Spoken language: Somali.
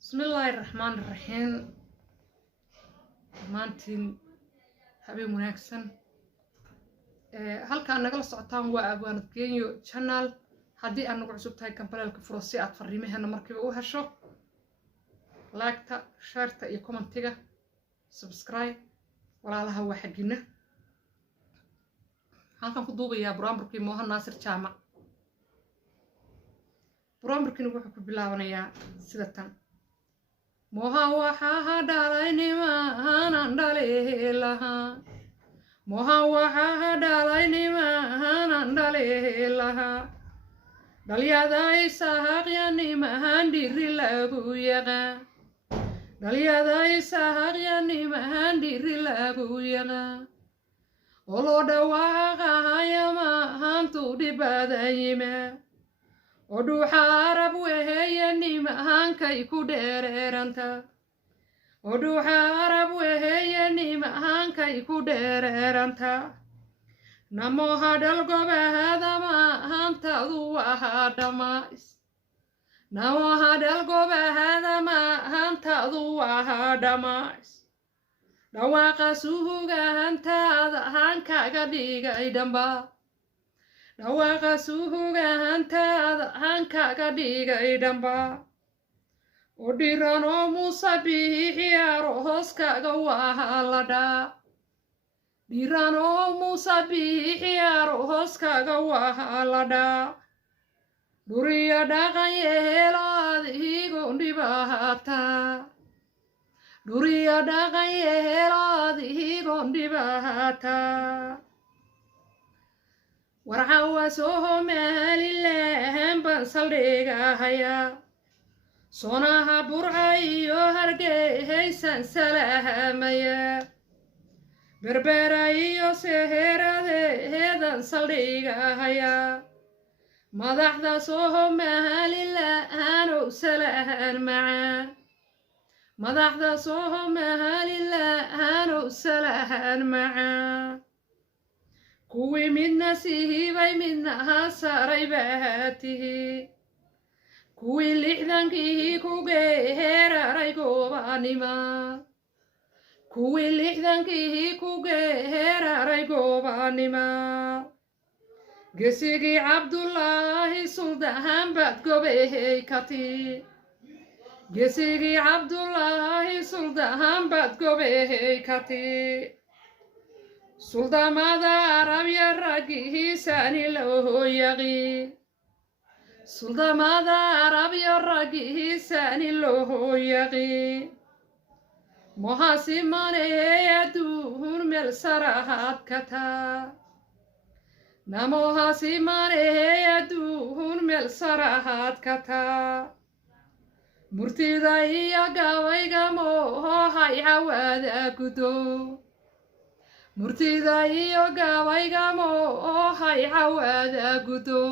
بسم الله الرحمن الرحيم. مانتين حبي مناكسن halkaan nagala socotaan waa abwaanad Genyo channel. haddii aad nagu cusub tahay kambalelka furo si aad fariimaheena markiiba u hesho, like-ta, share-ta iyo comment-iga, subscribe walaalaha waa xagina. halkaan ku duubayaa buraanburkii Mohan Naasir Jaamac. buraanburkiina wuxuu ku bilaabanayaa sida tan: Mohan waxaa dhalay nimaan dhalilahaa, Mohan waxaa dhalay nimaan dhalilahaa, dhalyada Isaaq ya nimaan dhiri lagu yaqaan, dhalyada Isaaq ya nimaan dhiri lagu yaqaan, oo loo dhawaaqaya mahantu dhibadan yimaa, oo dhuuxa Arab weheeye nimahankay ku dheereeranta, oo dhuuxa Arab weheeye nimahankay ku dheereeranta, namo hadal gobahada mahantadu waa dhamays, namo hadal gobahada mahantadu waa dhamays, dhawaaqa suugahantaada hankaga dhigay dhamba, dhawaaqa suugahantaada hankaga dhigay dhamba, oo dhiran oo Muuse Biixi arooskaga waa la dhaa, dhiran oo Muuse Biixi arooskaga waa la dhaa, dhuriya dhaqan yeelo adigoon dhibaataa, dhuriya dhaqan yeelo adigoon dhibaataa, warcawa Somaliland baan saldhigahayaa, soonaha Burca iyo Hargeysan salaamaya, berbera iyo seeradeedan saldhigahayaa, madaxda Somaliland oo salaan macaan, madaxda Somaliland oo salaan macaan, kuwii midna siibay midna hasaray baa tihi, kuwii lixdankii ku geeraray goobanima, kuwii lixdankii ku geeraray goobanima, gesigii Cabdullaahi Suldaan baad gobey kati, gesigii Cabdullaahi Suldaan baad gobey kati, suldamada Arabya raggihiisani loo yaqi, suldamada Arabya raggihiisani loo yaqi, mohaasimanee adduun meel sarahaad ka taa, namohaasimanee adduun meel sarahaad ka taa, murtida iyo gabayga moohay cawaada gudo, murtida iyo gabayga moohay cawaada gudo.